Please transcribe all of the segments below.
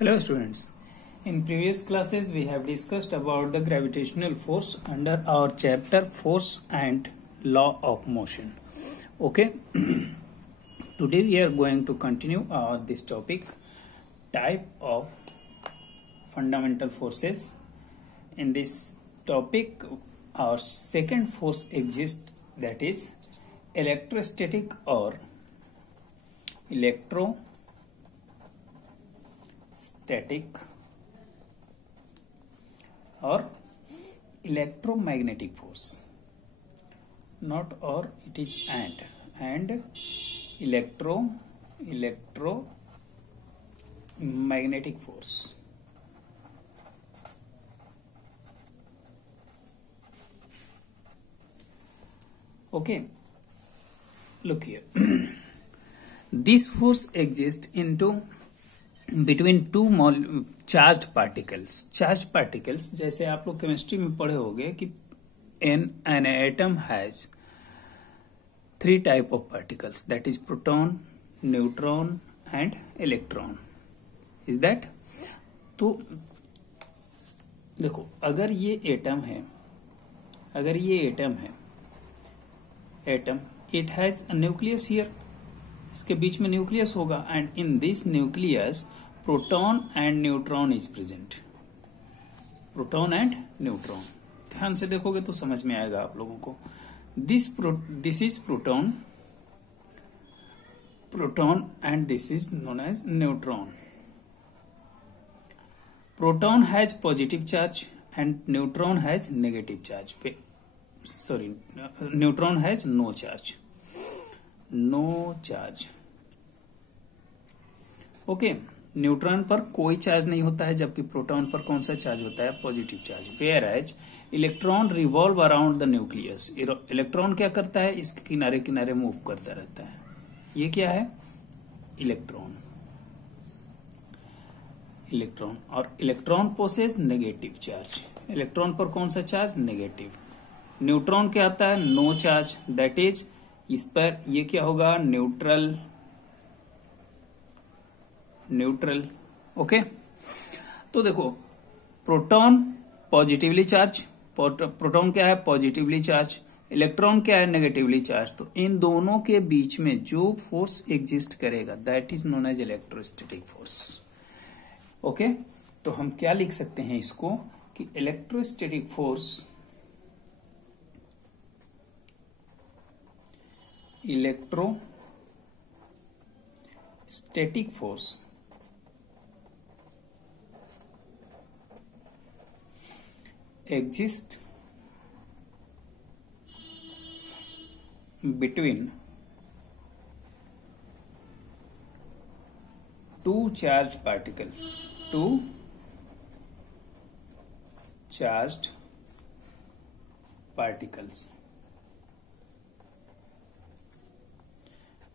Hello students. In previous classes we have discussed about the gravitational force under our chapter Force and Law of Motion. Okay. Today we are going to continue this topic, type of fundamental forces. In this topic our second force exists, that is electrostatic or electrostatic or electromagnetic force. Not or, it is and electromagnetic force. Okay, look here. This force exists between two charged particles. Charged particles, जैसे आप लोग chemistry में पढ़े होंगे कि an atom has three type of particles, that is proton, neutron and electron. Is that? तो देखो, अगर ये एटम है, atom, it has a nucleus here. इसके बीच में न्यूक्लियस होगा and in this nucleus proton and neutron is present. Proton and neutron, ध्यान से देखोगे तो समझ में आएगा आप लोगों को. This is proton and this is known as neutron. Proton has positive charge and neutron has negative charge. Neutron has no charge. Okay, neutron पर कोई चार्ज नहीं होता है, जबकि प्रोटॉन पर कौन सा चार्ज होता है? Positive charge. Whereas electron revolve around the nucleus. Electron क्या करता है? इसके किनारे किनारे मूव करता रहता है. ये क्या है? इलेक्ट्रॉन. और electron possess negative charge. Electron पर कौन सा चार्ज? नेगेटिव. न्यूट्रॉन क्या आता है? No charge. दैट इज, इस पर ये क्या होगा? न्यूट्रल. ओके, तो देखो, प्रोटॉन पॉजिटिवली चार्ज. प्रोटॉन क्या है? Positively charge. इलेक्ट्रॉन क्या है? Negatively charge. तो इन दोनों के बीच में जो फोर्स एग्जिस्ट करेगा that is known as electrostatic force. Okay, तो हम क्या लिख सकते हैं इसको कि electrostatic force exist between two charged particles.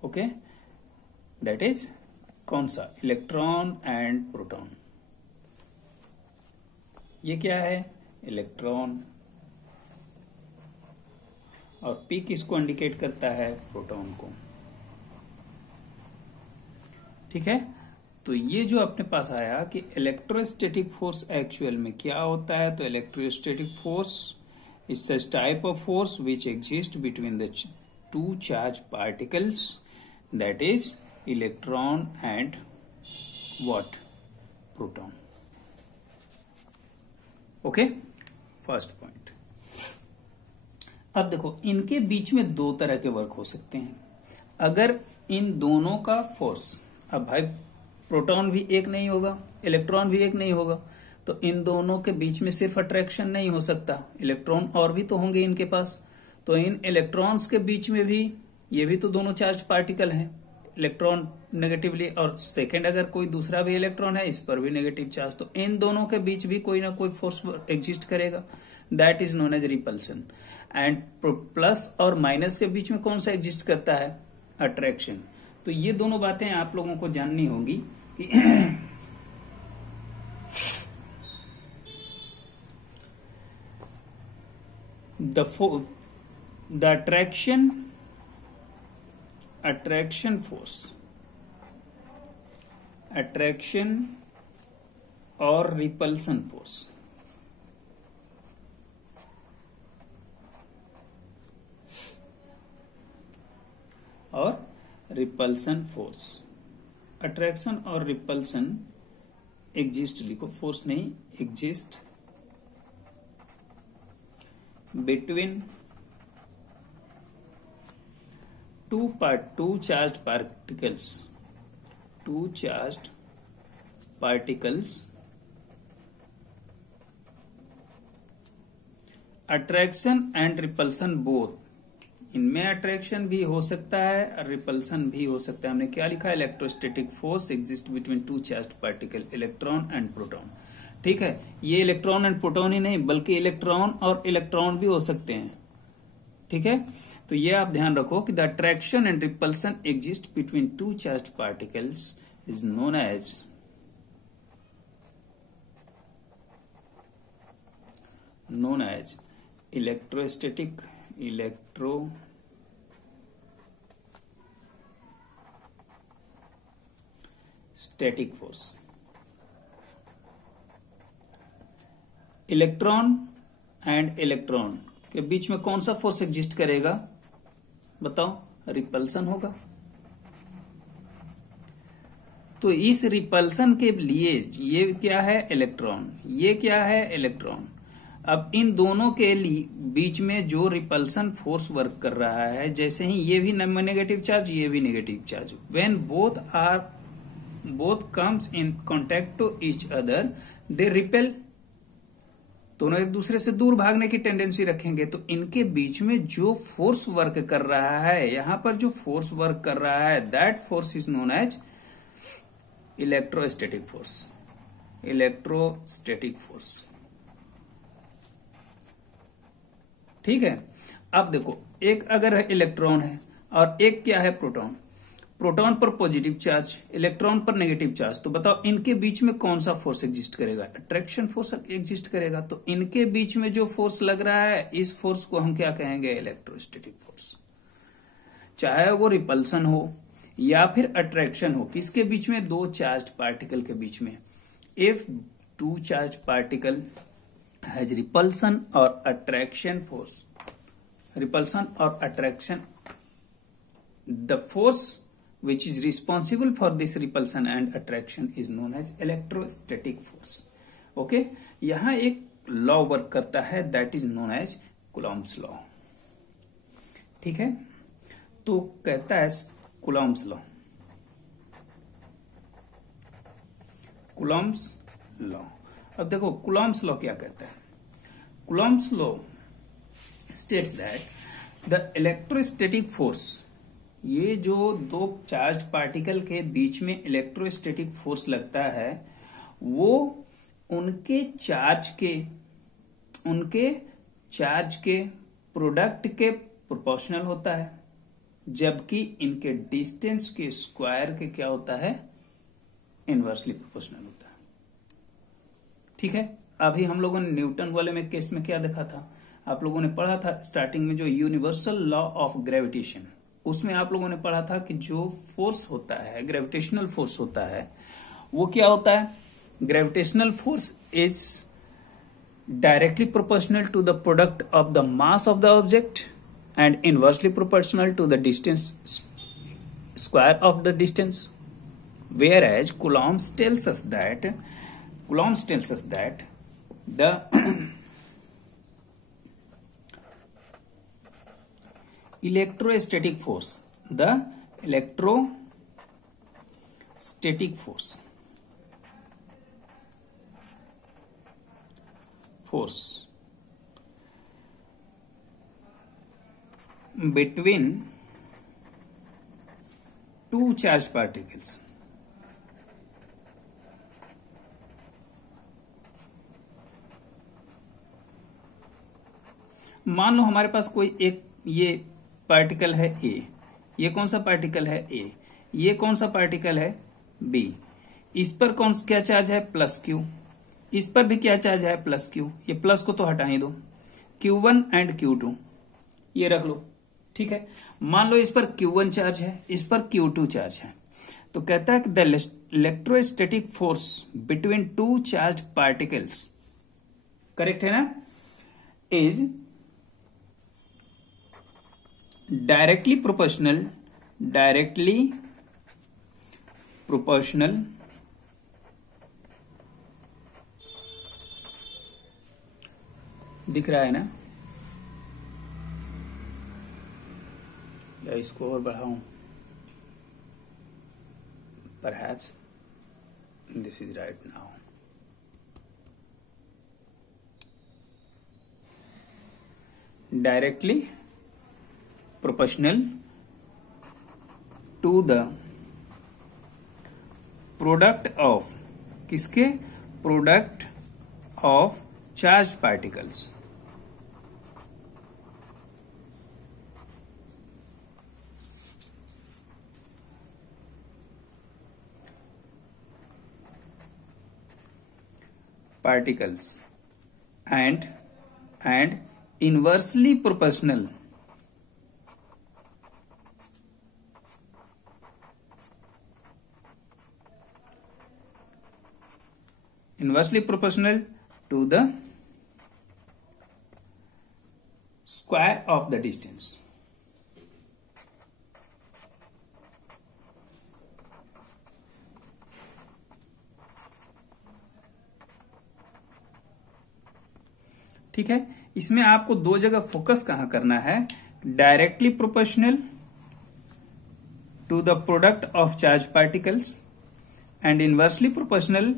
Okay, that is कौन सा? Electron and proton. ये क्या है? इलेक्ट्रॉन. और पी किसको इंडिकेट करता है? प्रोटॉन को. ठीक है, तो ये जो अपने पास आया कि इलेक्ट्रोस्टैटिक फोर्स एक्चुअल में क्या होता है, तो electrostatic force is such type of force which exist between the two charge particles, that is electron and what? Proton. Okay, first point. अब देखो, इनके बीच में दो तरह के वर्क हो सकते हैं. अगर इन दोनों का फोर्स, अब भाई प्रोटॉन भी एक नहीं होगा, इलेक्ट्रॉन भी एक नहीं होगा, तो इन दोनों के बीच में सिर्फ अट्रैक्शन नहीं हो सकता, इलेक्ट्रॉन और भी तो होंगे इनके पास. तो इन इलेक्ट्रॉन्स के बीच में भी, ये भी तो दोनों चार्ज पार्टिकल हैं, इलेक्ट्रॉन नेगेटिवली, और सेकेंड अगर कोई दूसरा भी इलेक्ट्रॉन है, इस पर भी नेगेटिव चार्ज. तो इन दोनों के बीच भी कोई ना कोई फोर्स एग्जिस्ट करेगा, that is known as repulsion. And plus और माइनस के बीच में कौन सा एग्जिस्ट करता है? अट्रैक्शन. तो ये दोनों बातें आप लोगों को जाननी होगी कि the attraction और रिपल्सन फोर्स। और रिपल्सन फोर्स, अट्रैक्शन और रिपल्सन एग्जिस्ट लिखो, फोर्स नहीं, exist between two charged particles, attraction and repulsion both. इनमें अट्रैक्शन भी हो सकता है और रिपल्सन भी हो सकता है। हमने क्या लिखा? Electrostatic force exist between two charged particle, electron and proton. ठीक है, ये इलेक्ट्रॉन एंड प्रोटॉन ही नहीं बल्कि इलेक्ट्रॉन और इलेक्ट्रॉन भी हो सकते हैं। ठीक है, तो ये आप ध्यान रखो कि the attraction and repulsion exist between two charged particles is known as electrostatic force. Electron and electron के बीच में कौन सा फोर्स एग्जिस्ट करेगा? बताओ, रिपल्सन होगा। तो इस रिपल्सन के लिए ये क्या है? इलेक्ट्रॉन, ये क्या है? इलेक्ट्रॉन। अब इन दोनों के बीच में जो रिपल्सन फोर्स वर्क कर रहा है, जैसे ही ये भी नेगेटिव चार्ज, ये भी negative charge, when both comes in contact to each other they repel, दोनों एक दूसरे से दूर भागने की टेंडेंसी रखेंगे। तो इनके बीच में जो फोर्स वर्क कर रहा है, यहां पर जो फोर्स वर्क कर रहा है, that force is known as electrostatic force. Electrostatic force. ठीक है, अब देखो, एक अगर इलेक्ट्रॉन है और एक क्या है? प्रोटॉन। प्रोटॉन पर पॉजिटिव चार्ज, इलेक्ट्रॉन पर नेगेटिव चार्ज। तो बताओ इनके बीच में कौन सा फोर्स एग्जिस्ट करेगा? अट्रैक्शन फोर्स एग्जिस्ट करेगा। तो इनके बीच में जो फोर्स लग रहा है, इस फोर्स को हम क्या कहेंगे? Electrostatic force. चाहे वो रिपल्सन हो या फिर अट्रैक्शन हो, किसके बीच में? दो चार्ज पार्टिकल के बीच में। If two charge particle has repulsion और अट्रैक्शन फोर्स, रिपल्सन और attraction, the force which is responsible for this repulsion and attraction is known as electrostatic force. Okay, यहां एक लॉ वर्क करता है, that is known as Coulomb's law. ठीक है, तो कहता है Coulomb's law. Coulomb's law. अब देखो Coulomb's law क्या कहता है? Coulomb's law states that the electrostatic force, ये जो दो चार्ज पार्टिकल के बीच में इलेक्ट्रोस्टैटिक फोर्स लगता है, वो उनके चार्ज के प्रोडक्ट के प्रोपोर्शनल होता है, जबकि इनके डिस्टेंस के स्क्वायर के क्या होता है? इनवर्सली प्रोपोर्शनल होता है। ठीक है, अभी हम लोगों ने न्यूटन वाले में केस में क्या देखा था? आप लोगों ने पढ़ा था स्टार्टिंग में, जो यूनिवर्सल लॉ ऑफ ग्रेविटेशन, उसमें आप लोगों ने पढ़ा था कि जो फोर्स होता है, ग्रेविटेशनल फोर्स होता है, वो क्या होता है? Gravitational force is directly proportional to the product of the mass of the object and inversely proportional to the distance square of the distance, whereas Coulomb's tells us that the electrostatic force between two charged particles मान लो हमारे पास कोई एक ये particle है ए, ये कौन सा particle है? ए। ये कौन सा पार्टिकल है? बी। इस पर क्या चार्ज है? Plus Q. इस पर भी क्या चार्ज है? Plus Q. ये प्लस को तो हटा ही दो, Q1 एंड Q2 ये रख लो। ठीक है, मान लो इस पर Q1 चार्ज है, इस पर Q2 चार्ज है। तो कहता है कि the electrostatic force between two charge particles, correct है ना, इज डायरेक्टली प्रोपोर्शनल दिख रहा है ना, या इसको और बढ़ाऊं, perhaps this is right now. Directly proportional to the product of, किसके, product of charge particles. particles and inversely proportional to the square of the distance। ठीक है, इसमें आपको दो जगह फोकस कहां करना है, directly proportional to the product of charge particles and inversely proportional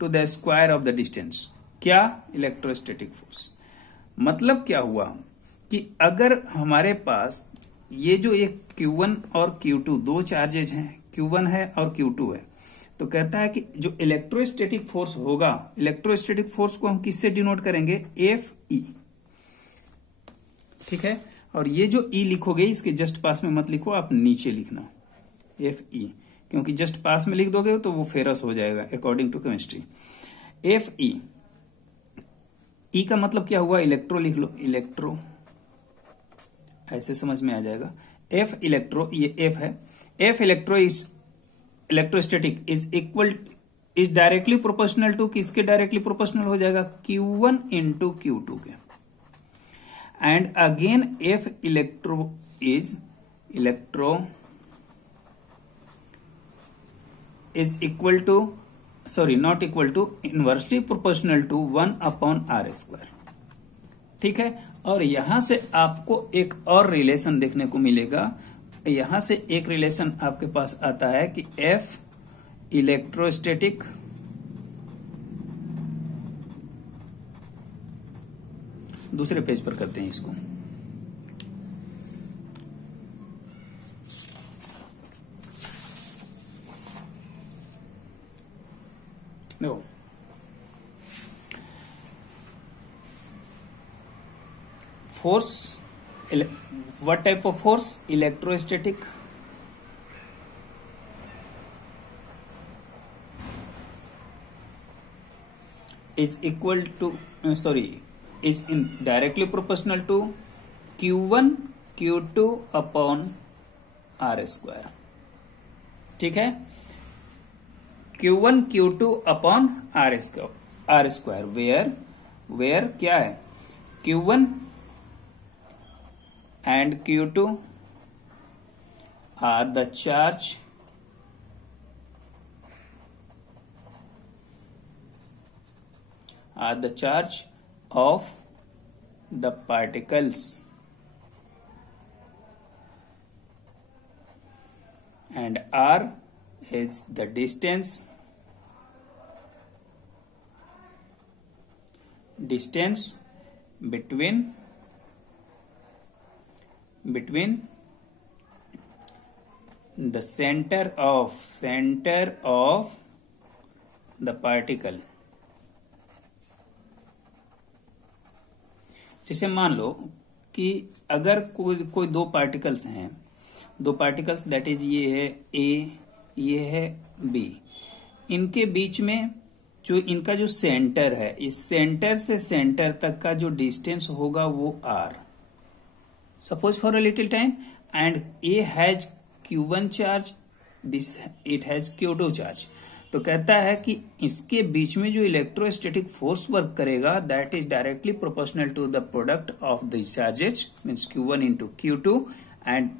to the square of the distance. क्या, इलेक्ट्रोस्टैटिक फोर्स। मतलब क्या हुआ कि अगर हमारे पास ये जो एक Q1 और Q2 दो चार्जेज हैं, Q1 है और Q2 है, तो कहता है कि जो इलेक्ट्रोस्टैटिक फोर्स होगा, इलेक्ट्रोस्टैटिक फोर्स को हम किससे डिनोट करेंगे, Fe, ठीक है। और ये जो E लिखोगे इसके जस्ट पास में मत लिखो, आप नीचे लिखना Fe, क्योंकि जस्ट पास में लिख दोगे तो वो फेरस हो जाएगा according to chemistry. Fe, E का मतलब क्या हुआ, इलेक्ट्रो लिख लो, इलेक्ट्रो, ऐसे समझ में आ जाएगा। F इलेक्ट्रो, ये F है, F electro is electrostatic is directly proportional to, किसके डायरेक्टली प्रोपोर्शनल हो जाएगा, Q1 इंटू Q2 के। And again F electro is equal to, sorry not equal to, inversely proportional to 1/r²। ठीक है, और यहां से आपको एक और रिलेशन देखने को मिलेगा। यहां से एक रिलेशन आपके पास आता है कि F इलेक्ट्रोस्टैटिक दूसरे पेज पर करते हैं इसको। देखो, force, what type of force, electrostatic, is equal to is in directly proportional to Q1 Q2 upon r²। ठीक है, Q1 Q2 upon r², where क्या है, Q1 and Q2 are the charge of the particles and R is the distance between the center of the particle। जैसे मान लो कि अगर कोई दो पार्टिकल्स हैं, दो पार्टिकल्स दैट इज ये है A, ये है B, इनके बीच में जो इनका जो सेंटर है, इस सेंटर से सेंटर तक का जो डिस्टेंस होगा वो R। Suppose for a little time and A has Q1 charge this it has Q2 charge. तो कहता है कि इसके बीच में जो इलेक्ट्रोस्टैटिक फोर्स वर्क करेगा that is directly proportional to the product of the charges means Q1 into Q2 and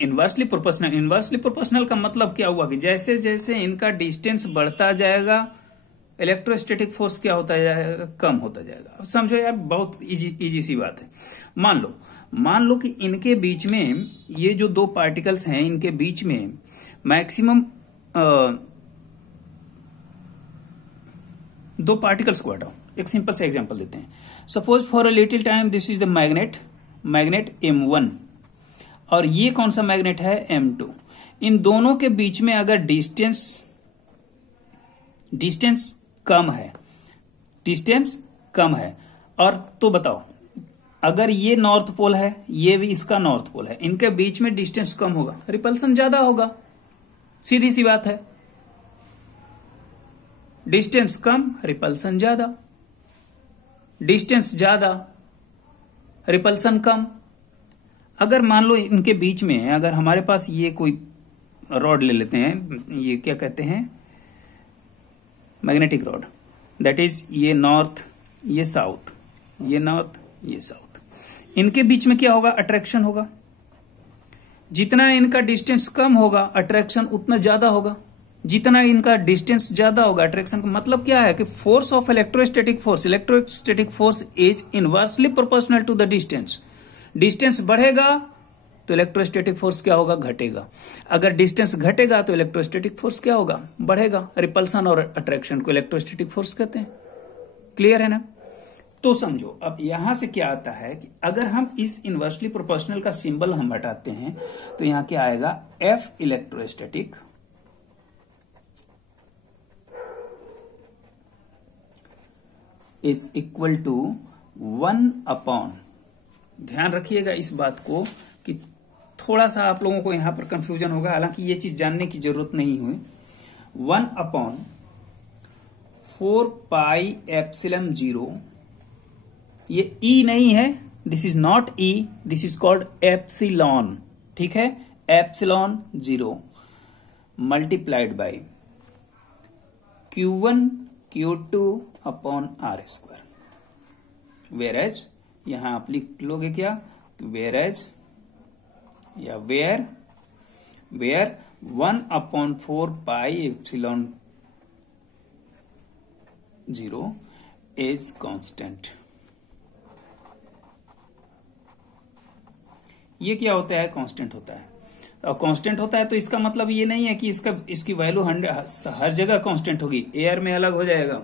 inversely proportional. Inversely proportional का मतलब क्या हुआ कि जैसे जैसे इनका डिस्टेंस बढ़ता जाएगा इलेक्ट्रोस्टैटिक फोर्स क्या होता जाएगा, कम होता जाएगा। अब समझो यार, बहुत इजी सी बात है। मान लो कि इनके बीच में ये जो दो पार्टिकल्स हैं इनके बीच में मैक्सिमम दो पार्टिकल्स को हटाओ। एक सिंपल सा एग्जांपल देते हैं। Suppose for a little time this is the magnet M1 और ये कौन सा मैग्नेट है M2। इन दोनों के बीच में अगर डिस्टेंस कम है और तो बताओ अगर ये नॉर्थ पोल है ये भी इसका नॉर्थ पोल है, इनके बीच में डिस्टेंस कम होगा, रिपल्सन ज्यादा होगा। सीधी सी बात है, डिस्टेंस कम रिपल्सन ज्यादा, डिस्टेंस ज्यादा रिपल्सन कम। अगर मान लो इनके बीच में अगर हमारे पास ये कोई रॉड ले लेते हैं, ये क्या कहते हैं, मैग्नेटिक रॉड, दैट इज ये नॉर्थ ये साउथ, ये नॉर्थ ये साउथ, इनके बीच में क्या होगा, अट्रैक्शन होगा। जितना इनका डिस्टेंस कम होगा अट्रैक्शन उतना ज्यादा होगा, जितना इनका डिस्टेंस ज्यादा होगा अट्रैक्शन का मतलब क्या है कि force of electrostatic force is inversely proportional to the distance. Distance बढ़ेगा तो इलेक्ट्रोस्टैटिक फोर्स क्या होगा, घटेगा। अगर डिस्टेंस घटेगा तो इलेक्ट्रोस्टैटिक फोर्स क्या होगा, बढ़ेगा। रिपल्सन और अट्रैक्शन को इलेक्ट्रोस्टैटिक फोर्स कहते हैं। क्लियर है ना। तो समझो अब यहां से क्या आता है कि अगर हम इस इनवर्सली प्रोपोर्शनल का सिंबल हम हटाते हैं तो यहां क्या आएगा, F electrostatic is equal to 1/, ध्यान रखिएगा इस बात को कि थोड़ा सा आप लोगों को यहां पर कंफ्यूजन होगा, हालांकि ये चीज जानने की जरूरत नहीं हुई। 1/4πε0, ये E नहीं है, this is not E, this is called epsilon. ठीक है, epsilon 0 multiplied by Q1 Q2 upon R²। वेरेज यहां आप लिख लोगे क्या, वेरेज या वेयर 1/4πε0 इज कांस्टेंट। ये क्या होता है, कांस्टेंट होता है। और कांस्टेंट होता है तो इसका मतलब ये नहीं है कि इसकी वैल्यू हर जगह कांस्टेंट होगी, एयर में अलग हो जाएगा,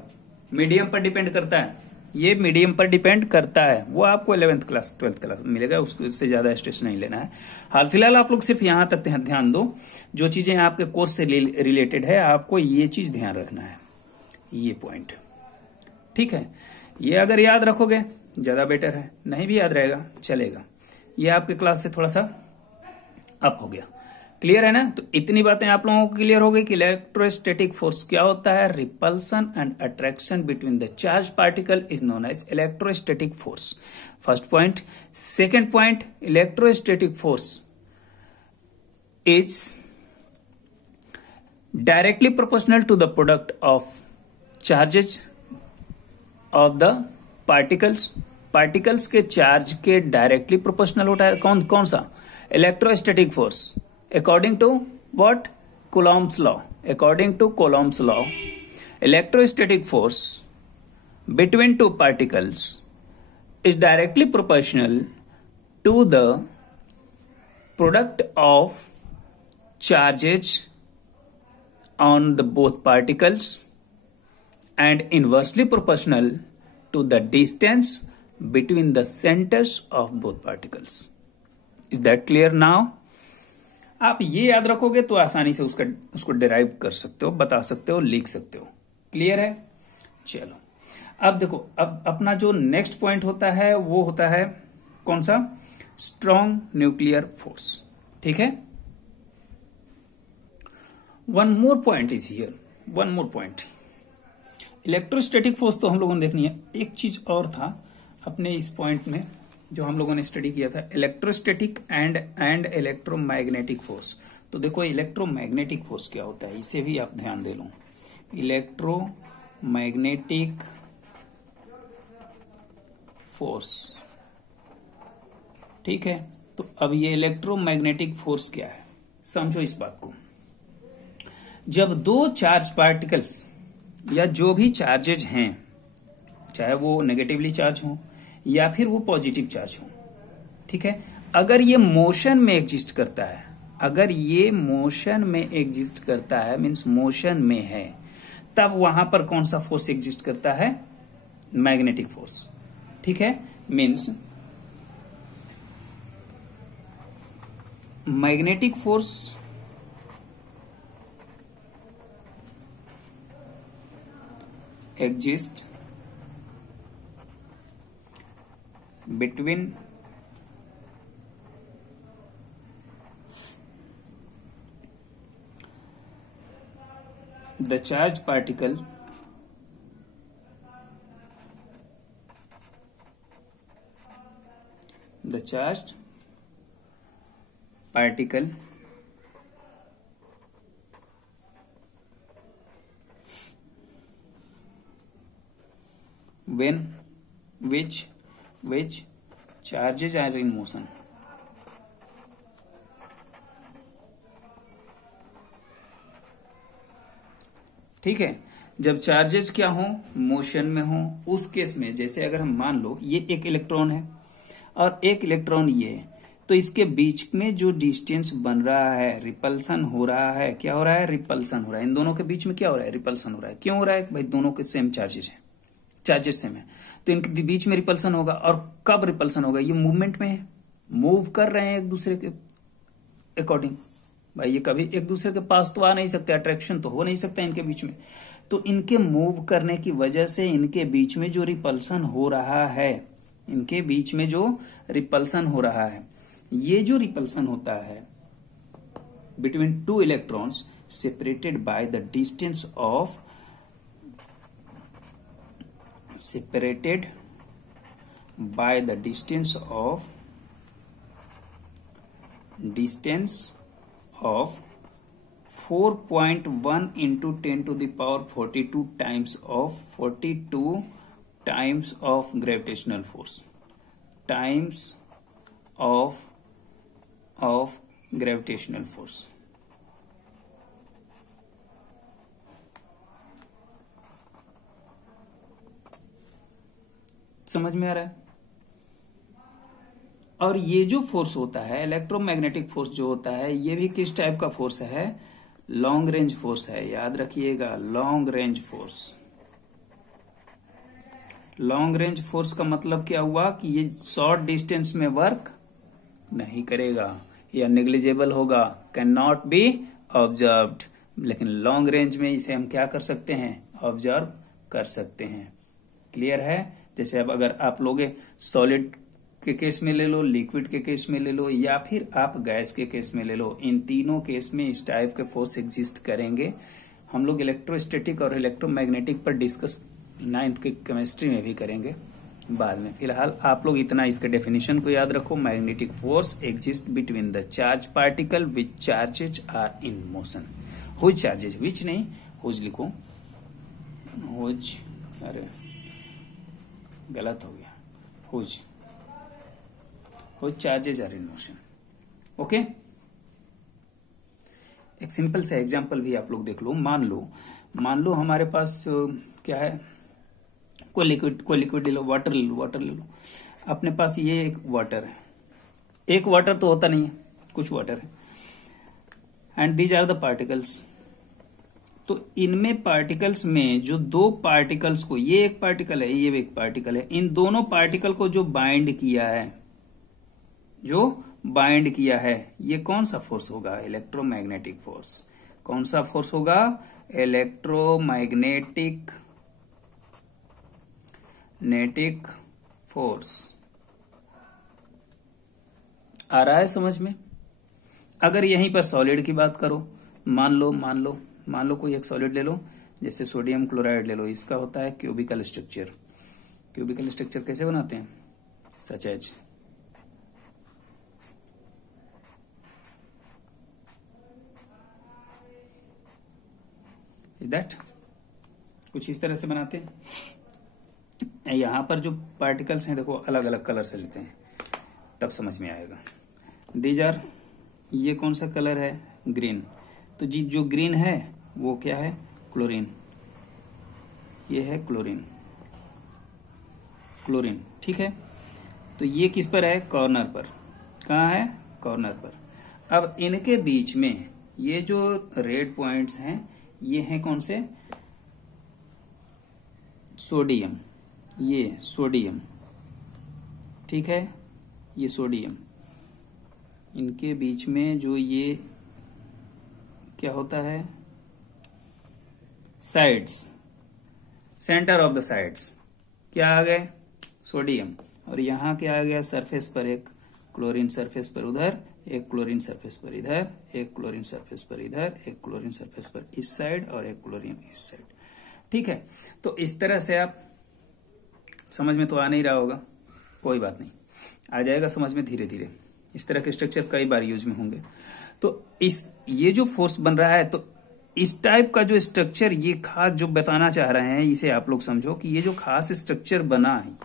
मीडियम पर डिपेंड करता है। ये मीडियम पर डिपेंड करता है, वो आपको 11th क्लास 12th क्लास मिलेगा, उससे ज्यादा स्ट्रेस नहीं लेना है। हाल फिलहाल आप लोग सिर्फ यहां तक ध्यान दो, जो चीजें आपके कोर्स से रिलेटेड है आपको ये चीज ध्यान रखना है, ये पॉइंट। ठीक है, ये अगर याद रखोगे ज्यादा बेटर है, नहीं भी याद रहेगा चलेगा। ये आपके क्लास से थोड़ा सा अप हो गया। क्लियर है ना। तो इतनी बातें आप लोगों को क्लियर हो गई कि इलेक्ट्रोस्टैटिक फोर्स क्या होता है, repulsion and attraction between the charge particle is known as electrostatic force. First point. Second point, electrostatic force is directly proportional to the product of charges of the particles. Particles के charge के directly proportional होता है कौन सा, electrostatic force. According to what? Coulomb's law. According to Coulomb's law, electrostatic force between two particles is directly proportional to the product of charges on the both particles and inversely proportional to the distance between the centers of both particles. Is that clear now? आप ये याद रखोगे तो आसानी से उसको derive कर सकते हो, बता सकते हो, लिख सकते हो। क्लियर है। चलो अब देखो, अब अपना जो नेक्स्ट पॉइंट होता है वो होता है कौन सा, स्ट्रॉन्ग न्यूक्लियर फोर्स। ठीक है, one more point is here, one more point. Electrostatic force तो हम लोगों ने देखनी है, एक चीज और था अपने इस पॉइंट में जो हम लोगों ने स्टडी किया था, इलेक्ट्रोस्टैटिक एंड इलेक्ट्रोमैग्नेटिक फोर्स। तो देखो इलेक्ट्रोमैग्नेटिक फोर्स क्या होता है, इसे भी आप ध्यान दे लो। इलेक्ट्रोमैग्नेटिक फोर्स, ठीक है। तो अब ये इलेक्ट्रोमैग्नेटिक फोर्स क्या है, समझो इस बात को। जब दो चार्ज पार्टिकल्स या जो भी चार्जेज हैं, चाहे वो नेगेटिवली चार्ज हो या फिर वो पॉजिटिव चार्ज हो, ठीक है, अगर ये मोशन में एग्जिस्ट करता है, अगर ये मोशन में एग्जिस्ट करता है मीन्स मोशन में है, तब वहां पर कौन सा फोर्स एग्जिस्ट करता है, मैग्नेटिक फोर्स, ठीक है। Means magnetic force exist between the charged particle when which charges are in motion, ठीक है। जब चार्जेस क्या हो, मोशन में हो, उस केस में जैसे अगर हम मान लो ये एक इलेक्ट्रॉन है और एक इलेक्ट्रॉन ये है, तो इसके बीच में जो डिस्टेंस बन रहा है, रिपल्सन हो रहा है, क्या हो रहा है, रिपल्सन हो रहा है। इन दोनों के बीच में क्या हो रहा है, रिपल्सन हो रहा है। क्यों हो रहा है भाई, दोनों के सेम चार्जेस हैं, चार्जेस सेम है, तो इनके बीच में रिपल्सन होगा। और कब रिपल्सन होगा, ये मूवमेंट में है, मूव कर रहे हैं एक दूसरे के अकॉर्डिंग। भाई ये कभी एक दूसरे के पास तो आ नहीं सकते, अट्रैक्शन तो हो नहीं सकता इनके बीच में। तो इनके मूव करने की वजह से इनके बीच में जो रिपल्सन हो रहा है, इनके बीच में जो रिपल्सन हो रहा है, ये जो रिपल्सन होता है between two electrons separated by the distance of separated by the distance of 4.1 into 10 to the power 42 times of gravitational force times of gravitational force। समझ में आ रहा है। और ये जो फोर्स होता है, इलेक्ट्रोमैग्नेटिक फोर्स जो होता है, ये भी किस टाइप का फोर्स है, लॉन्ग रेंज फोर्स है। याद रखिएगा, long range force. Long range force का मतलब क्या हुआ कि ये शॉर्ट डिस्टेंस में वर्क नहीं करेगा या नेग्लिजिबल होगा, कैन नॉट बी ऑब्जर्व्ड। लेकिन लॉन्ग रेंज में इसे हम क्या कर सकते हैं, ऑब्जर्व कर सकते हैं। क्लियर है। जैसे अब अगर आप लोग सॉलिड के केस में ले लो, लिक्विड के केस में ले लो, या फिर आप गैस के केस में ले लो, इन तीनों केस में इस टाइप के फोर्स एग्जिस्ट करेंगे। हम लोग इलेक्ट्रोस्टैटिक और इलेक्ट्रोमैग्नेटिक पर डिस्कस 9th की केमिस्ट्री में भी करेंगे बाद में। फिलहाल आप लोग इतना इसके डेफिनेशन को याद रखो। Magnetic force exist between the charge particle which charges are in motion. Whose charges, which नहीं, हुज लिखो, हुज, अरे गलत हो गया, whose charges are in motion. Okay, एक सिंपल सा एग्जांपल भी आप लोग देख लो। मान लो हमारे पास क्या है, कोई लिक्विड ले लो, वाटर ले लो। अपने पास ये एक वाटर है, एक वाटर तो होता नहीं है, कुछ वाटर है, and these are the particles. तो इनमें पार्टिकल्स में जो दो पार्टिकल्स को, ये एक पार्टिकल है, ये एक पार्टिकल है, इन दोनों पार्टिकल को जो बाइंड किया है, ये कौन सा फोर्स होगा, इलेक्ट्रोमैग्नेटिक फोर्स। कौन सा फोर्स होगा, इलेक्ट्रोमैग्नेटिक फोर्स। आ रहा है समझ में। अगर यहीं पर सॉलिड की बात करो, मान लो कोई एक सॉलिड ले लो, जैसे सोडियम क्लोराइड ले लो, इसका होता है क्यूबिकल स्ट्रक्चर। क्यूबिकल स्ट्रक्चर कैसे बनाते हैं, सच एज इज दैट? कुछ इस तरह से बनाते हैं। यहां पर जो पार्टिकल्स हैं देखो अलग अलग कलर से लेते हैं, तब समझ में आएगा। दीज आर, ये कौन सा कलर है? ग्रीन। तो जी जो ग्रीन है वो क्या है? क्लोरीन। ये है क्लोरीन, क्लोरीन, ठीक है। तो ये किस पर है? कॉर्नर पर। कहाँ है? कॉर्नर पर। अब इनके बीच में ये जो रेड पॉइंट्स हैं ये हैं कौन से? सोडियम। ये सोडियम, ठीक है, ये सोडियम। इनके बीच में जो ये क्या होता है? Sides, centre of the sides क्या आ गए? सोडियम। और यहां क्या आ गया? सरफेस पर एक क्लोरीन, सरफेस पर उधर, एक क्लोरीन सरफेस पर इधर, एक क्लोरीन सरफेस पर इधर, एक क्लोरीन सरफेस पर इस साइड और एक क्लोरीन इस साइड, ठीक है। तो इस तरह से आप समझ में तो आ नहीं रहा होगा, कोई बात नहीं, आ जाएगा समझ में धीरे धीरे। इस तरह के स्ट्रक्चर कई बार यूज में होंगे। तो ये जो फोर्स बन रहा है, तो इस टाइप का जो स्ट्रक्चर, ये खास जो बताना चाह रहे हैं इसे आप लोग समझो कि ये जो खास स्ट्रक्चर बना है,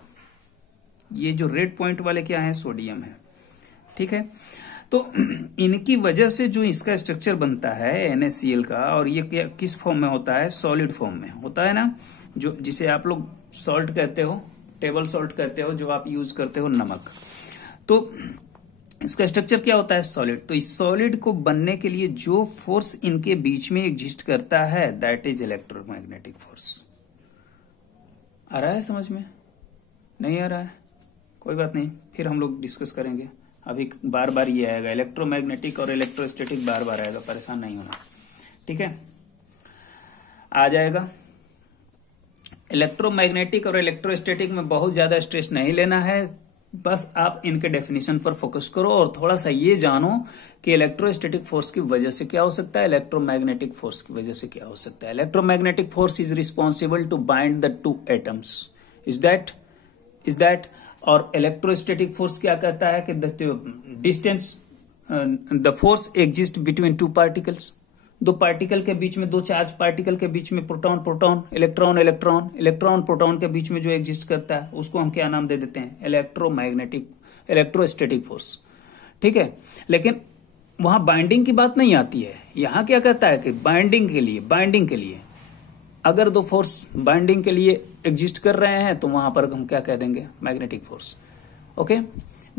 ये जो रेड पॉइंट वाले क्या है? सोडियम है, ठीक है। तो इनकी वजह से जो इसका स्ट्रक्चर बनता है NaCl का, और ये क्या किस फॉर्म में होता है? सॉलिड फॉर्म में होता है ना, जो जिसे आप लोग सॉल्ट कहते हो, टेबल सॉल्ट कहते हो, जो आप यूज करते हो नमक। तो इसका स्ट्रक्चर क्या होता है? सॉलिड। तो इस सॉलिड को बनने के लिए जो फोर्स इनके बीच में एग्जिस्ट करता है दैट इज इलेक्ट्रोमैग्नेटिक फोर्स। आ रहा है समझ में? नहीं आ रहा है? कोई बात नहीं, फिर हम लोग डिस्कस करेंगे। अभी बार बार ये आएगा, इलेक्ट्रोमैग्नेटिक और इलेक्ट्रोस्टैटिक बार बार आएगा, परेशान नहीं होना, ठीक है। आ जाएगा। इलेक्ट्रोमैग्नेटिक और इलेक्ट्रोस्टैटिक में बहुत ज्यादा स्ट्रेस नहीं लेना है, बस आप इनके डेफिनेशन पर फोकस करो और थोड़ा सा ये जानो कि इलेक्ट्रोस्टैटिक फोर्स की वजह से क्या हो सकता है, इलेक्ट्रोमैग्नेटिक फोर्स की वजह से क्या हो सकता है। Electromagnetic force is responsible to bind the two atoms, is that. और इलेक्ट्रोस्टैटिक फोर्स क्या कहता है कि distance, the force exist between two particles, दो पार्टिकल के बीच में, दो चार्ज पार्टिकल के बीच में, proton proton, electron electron, electron proton के बीच में जो एग्जिस्ट करता है उसको हम क्या नाम दे देते हैं? इलेक्ट्रोमैग्नेटिक, इलेक्ट्रोस्टैटिक फोर्स, ठीक है। लेकिन वहां बाइंडिंग की बात नहीं आती है। यहां क्या कहता है कि बाइंडिंग के लिए अगर दो फोर्स बाइंडिंग के लिए एग्जिस्ट कर रहे हैं तो वहां पर हम क्या कह देंगे? Magnetic force. ओके,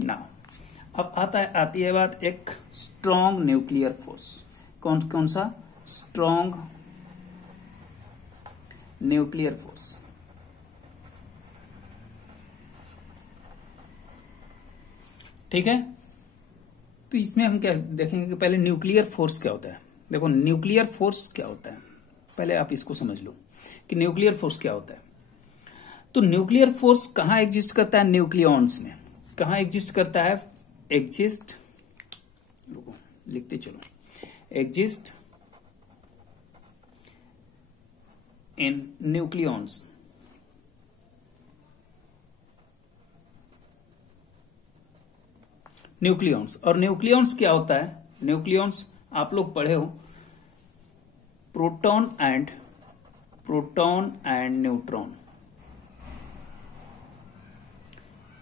नाउ अब आती है बात एक स्ट्रॉन्ग न्यूक्लियर फोर्स। कौन सा? Strong nuclear force. ठीक है, तो इसमें हम क्या देखेंगे कि पहले न्यूक्लियर फोर्स क्या होता है। देखो न्यूक्लियर फोर्स क्या होता है, पहले आप इसको समझ लो कि न्यूक्लियर फोर्स क्या होता है। तो न्यूक्लियर फोर्स कहां एग्जिस्ट करता है? न्यूक्लियॉन्स में। कहां एग्जिस्ट करता है? एग्जिस्ट, लिखते चलो, एग्जिस्ट इन न्यूक्लियॉन्स। न्यूक्लियॉन्स, और न्यूक्लियॉन्स क्या होता है? न्यूक्लियॉन्स आप लोग पढ़े हो, प्रोटॉन एंड न्यूट्रॉन,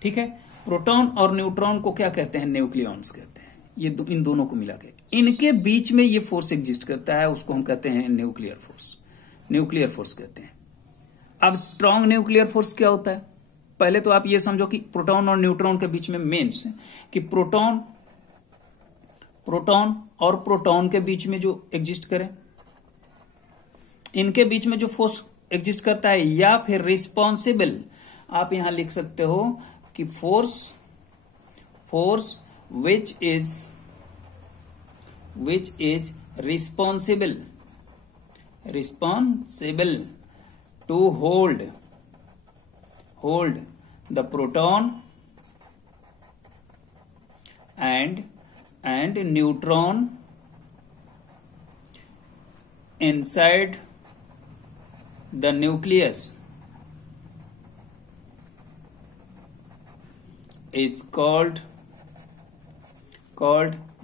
ठीक है। प्रोटॉन और न्यूट्रॉन को क्या कहते हैं? न्यूक्लियॉन्स कहते हैं। ये इन दोनों को मिला के इनके बीच में ये फोर्स एग्जिस्ट करता है, उसको हम कहते हैं न्यूक्लियर फोर्स। न्यूक्लियर फोर्स कहते हैं। अब स्ट्रॉन्ग न्यूक्लियर फोर्स क्या होता है? पहले तो आप ये समझो कि प्रोटॉन और न्यूट्रॉन के बीच में मीन्स कि प्रोटॉन और प्रोटॉन के बीच में जो एग्जिस्ट करे, इनके बीच में जो फोर्स एग्जिस्ट करता है, या फिर रिस्पॉन्सिबल, आप यहां लिख सकते हो कि force which is responsible to hold the proton and neutron inside the nucleus is called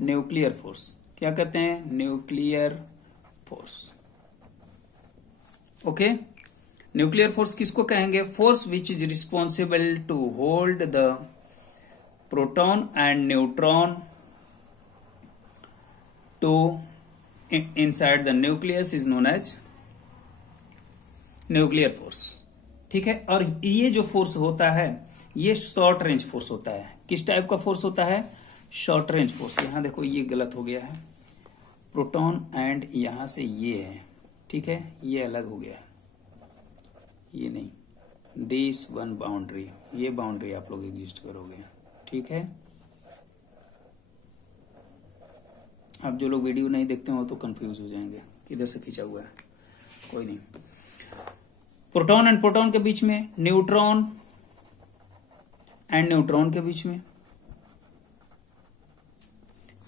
nuclear force। क्या कहते हैं? Nuclear force. Okay, nuclear force किसको कहेंगे? Force which is responsible to hold the proton and neutron to inside the nucleus is known as nuclear force. ठीक है, और ये जो फोर्स होता है ये शॉर्ट रेंज फोर्स होता है। किस टाइप का फोर्स होता है? Short range force. यहां देखो ये गलत हो गया है, प्रोटॉन एंड यहां से ये है, ठीक है, ये अलग हो गया, ये नहीं, दिस वन बाउंड्री, ये बाउंड्री आप लोग एग्जिस्ट करोगे। ठीक है, अब जो लोग वीडियो नहीं देखते हो तो कंफ्यूज हो जाएंगे किधर से खींचा हुआ है, कोई नहीं। प्रोटॉन एंड प्रोटॉन के बीच में, न्यूट्रॉन एंड न्यूट्रॉन के बीच में,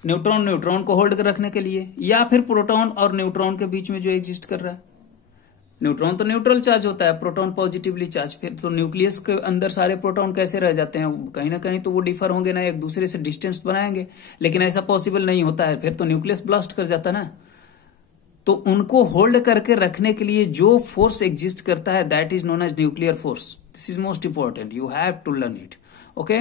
न्यूट्रॉन न्यूट्रॉन को होल्ड कर रखने के लिए, या फिर प्रोटॉन और न्यूट्रॉन के बीच में जो एग्जिस्ट कर रहा है। न्यूट्रॉन तो न्यूट्रल चार्ज होता है, प्रोटॉन पॉजिटिवली चार्ज। फिर तो न्यूक्लियस के अंदर सारे प्रोटॉन कैसे रह जाते हैं? कहीं ना कहीं तो वो डिफर होंगे ना, एक दूसरे से डिस्टेंस बनाएंगे, लेकिन ऐसा पॉसिबल नहीं होता है, फिर तो न्यूक्लियस ब्लास्ट कर जाता ना। तो उनको होल्ड करके रखने के लिए जो फोर्स एग्जिस्ट करता है that is known as nuclear force. This is most important, you have to learn it. Okay,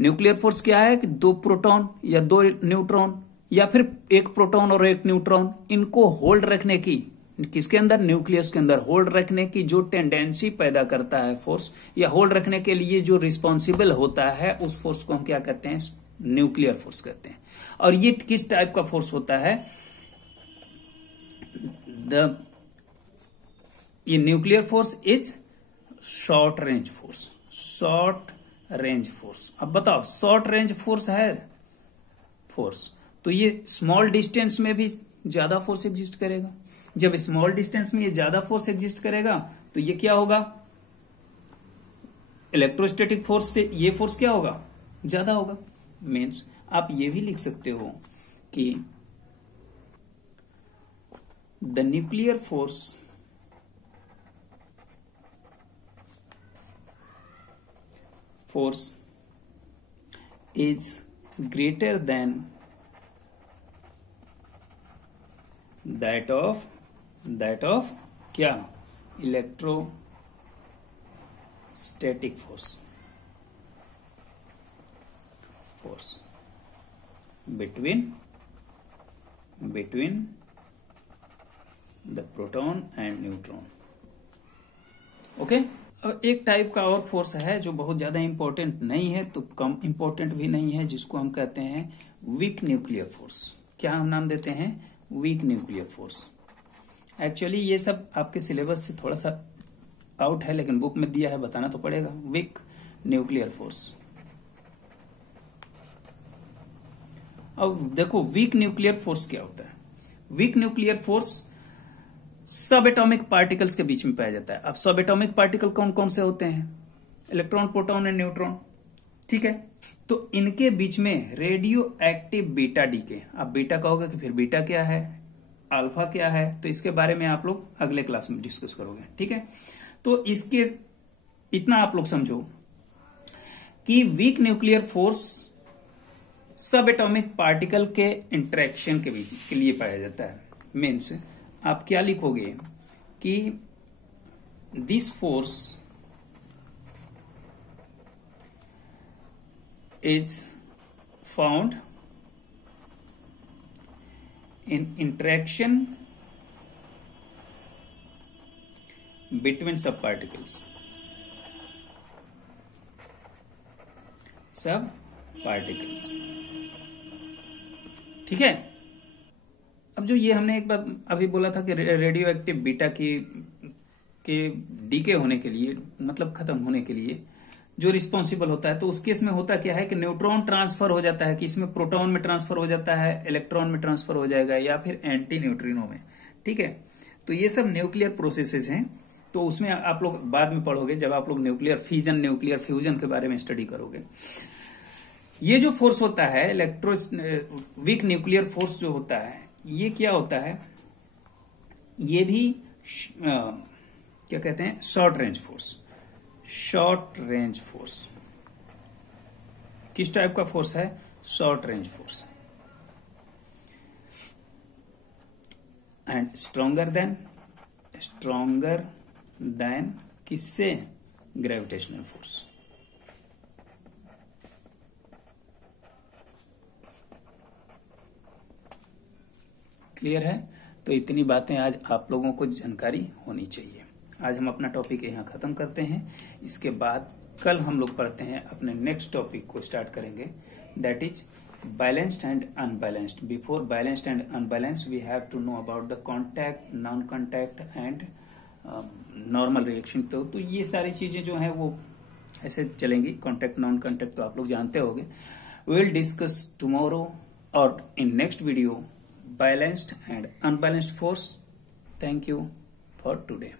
nuclear force क्या है कि दो प्रोटॉन या दो न्यूट्रॉन या फिर एक प्रोटॉन और एक न्यूट्रॉन, इनको होल्ड रखने की, किसके अंदर? न्यूक्लियस के अंदर होल्ड रखने की जो टेंडेंसी पैदा करता है फोर्स, या होल्ड रखने के लिए जो रिस्पॉन्सिबल होता है, उस फोर्स को हम क्या कहते हैं? न्यूक्लियर फोर्स कहते हैं। और ये किस टाइप का फोर्स होता है? ये nuclear force is short range force. Short range force. अब बताओ, शॉर्ट रेंज फोर्स है फोर्स, तो ये स्मॉल डिस्टेंस में भी ज्यादा फोर्स एग्जिस्ट करेगा। जब स्मॉल डिस्टेंस में ये ज्यादा फोर्स एग्जिस्ट करेगा तो ये क्या होगा? इलेक्ट्रोस्टैटिक फोर्स से ये फोर्स क्या होगा? ज्यादा होगा। मीन्स आप ये भी लिख सकते हो कि the nuclear force is greater than that of क्या? Electrostatic force between the proton and neutron। Okay, अब एक टाइप का और फोर्स है जो बहुत ज्यादा इंपॉर्टेंट नहीं है तो कम इंपॉर्टेंट भी नहीं है, जिसको हम कहते हैं वीक न्यूक्लियर फोर्स। क्या हम नाम देते हैं? Weak nuclear force. एक्चुअली ये सब आपके सिलेबस से थोड़ा सा आउट है, लेकिन बुक में दिया है, बताना तो पड़ेगा। Weak nuclear force. अब देखो वीक न्यूक्लियर फोर्स क्या होता है। वीक न्यूक्लियर फोर्स सब एटॉमिक पार्टिकल्स के बीच में पाया जाता है। अब सब एटॉमिक पार्टिकल कौन कौन से होते हैं? Electron, proton and neutron. ठीक है, तो इनके बीच में रेडियो एक्टिव बीटा डीके। अब बीटा कहोगे कि फिर बीटा क्या है, अल्फा क्या है, तो इसके बारे में आप लोग अगले क्लास में डिस्कस करोगे। ठीक है, तो इसके इतना आप लोग समझो कि वीक न्यूक्लियर फोर्स सब एटॉमिक पार्टिकल के इंटरेक्शन के बीच के लिए पाया जाता है। मीन्स आप क्या लिखोगे कि this force is found in interaction between सब पार्टिकल्स। ठीक है, अब जो ये हमने एक बार अभी बोला था कि रेडियो एक्टिव बीटा के डीके होने के लिए, मतलब खत्म होने के लिए जो रिस्पॉन्सिबल होता है, तो उस केस में होता क्या है कि न्यूट्रॉन ट्रांसफर हो जाता है, कि इसमें प्रोटॉन में ट्रांसफर हो जाता है, इलेक्ट्रॉन में ट्रांसफर हो जाएगा, या फिर एंटी न्यूट्रिनो में। ठीक है, तो ये सब न्यूक्लियर प्रोसेसेस हैं, तो उसमें आप लोग बाद में पढ़ोगे जब आप लोग न्यूक्लियर फिजन, न्यूक्लियर फ्यूजन के बारे में स्टडी करोगे। ये जो फोर्स होता है वीक न्यूक्लियर फोर्स जो होता है, ये क्या होता है? ये भी क्या कहते हैं? Short range force. Short range force किस टाइप का फोर्स है? Short range force. And stronger stronger than किससे? Gravitational force. क्लियर है? तो इतनी बातें आज आप लोगों को जानकारी होनी चाहिए। आज हम अपना टॉपिक यहाँ खत्म करते हैं। इसके बाद कल हम लोग पढ़ते हैं, अपने नेक्स्ट टॉपिक को स्टार्ट करेंगे, that is balanced and unbalanced. Before balanced and unbalanced we have to know about the contact, non contact and normal reaction. तो ये सारी चीजें जो है वो ऐसे चलेंगी। कॉन्टैक्ट, नॉन कॉन्टैक्ट तो आप लोग जानते होंगे। वी विल डिस्कस टुमारो और in next video balanced and unbalanced force. Thank you for today.